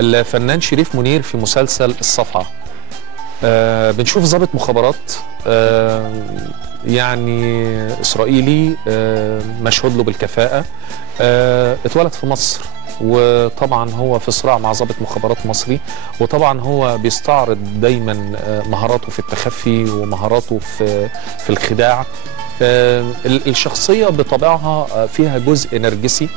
الفنان شريف منير في مسلسل الصفعة. بنشوف ضابط مخابرات يعني إسرائيلي مشهود له بالكفاءة، اتولد في مصر، وطبعا هو في صراع مع ضابط مخابرات مصري، وطبعا هو بيستعرض دايما مهاراته في التخفي ومهاراته في الخداع. الشخصية بطبعها فيها جزء نرجسي،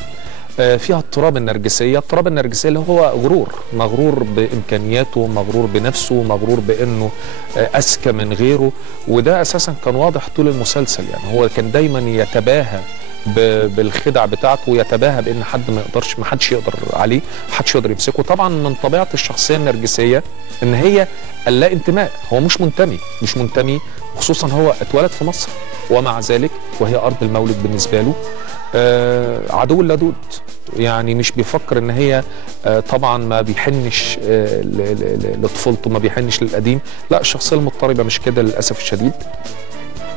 فيها اضطراب النرجسية. اضطراب النرجسية اللي هو غرور، مغرور بإمكانياته، مغرور بنفسه، مغرور بأنه أذكى من غيره، وده أساسا كان واضح طول المسلسل. يعني هو كان دايما يتباهى بالخدع بتاعته، ويتباهى بأن حد ما حدش يقدر عليه، ما حدش يقدر يمسكه. طبعا من طبيعة الشخصية النرجسية ان هي اللا انتماء، هو مش منتمي، خصوصا هو اتولد في مصر، ومع ذلك وهي أرض المولد بالنسبة له عدو اللدود. يعني مش بيفكر ان هي طبعا ما بيحنش لطفولته، ما بيحنش للقديم. لا، الشخصية المضطربة مش كده للأسف الشديد،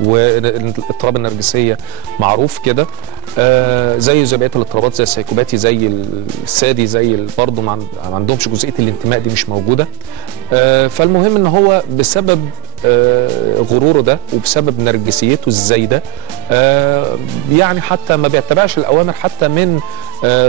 والاضطراب النرجسية معروف كده، زي بقيه الاضطرابات، زي السيكوباتي، زي السادي، زي برضه ما عندهمش جزئيه الانتماء دي، مش موجوده. فالمهم ان هو بسبب غروره ده وبسبب نرجسيته الزايده يعني حتى ما بيتبعش الاوامر حتى من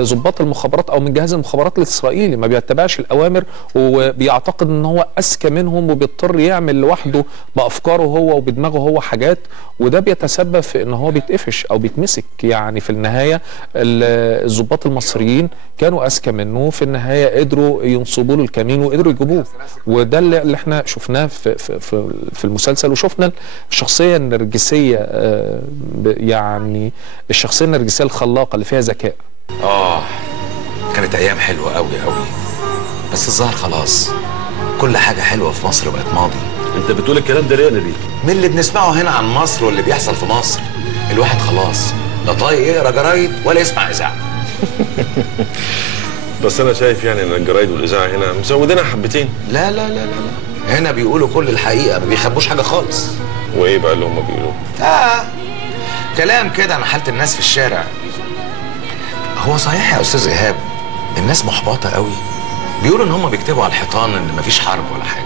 ضباط المخابرات او من جهاز المخابرات الاسرائيلي، ما بيتبعش الاوامر، وبيعتقد ان هو اذكى منهم، وبيضطر يعمل لوحده بافكاره هو وبدماغه هو حاجات، وده بيتسبب في ان هو بيتقفش او بيتمسك. يعني في النهايه الضباط المصريين كانوا اذكى منه، في النهايه قدروا ينصبوا له الكمين وقدروا يجيبوه، وده اللي احنا شفناه في المسلسل. وشفنا الشخصيه النرجسيه يعني الشخصيه النرجسيه الخلاقه اللي فيها ذكاء. كانت ايام حلوه قوي قوي، بس الظاهر خلاص كل حاجه حلوه في مصر بقت ماضي. انت بتقول الكلام ده ليه يا نبيل؟ من اللي بنسمعه هنا عن مصر واللي بيحصل في مصر، الواحد خلاص لا طايق يقرا جرايد ولا يسمع اذاعه. بس انا شايف يعني ان الجرايد والاذاعه هنا مزودينها حبتين. لا لا لا لا لا، هنا بيقولوا كل الحقيقه، ما بيخبوش حاجه خالص. وايه بقى اللي هم بيقولوه؟ كلام كده عن حاله الناس في الشارع. هو صحيح يا استاذ ايهاب الناس محبطه قوي، بيقولوا ان هم بيكتبوا على الحيطان ان مفيش حرب ولا حاجه،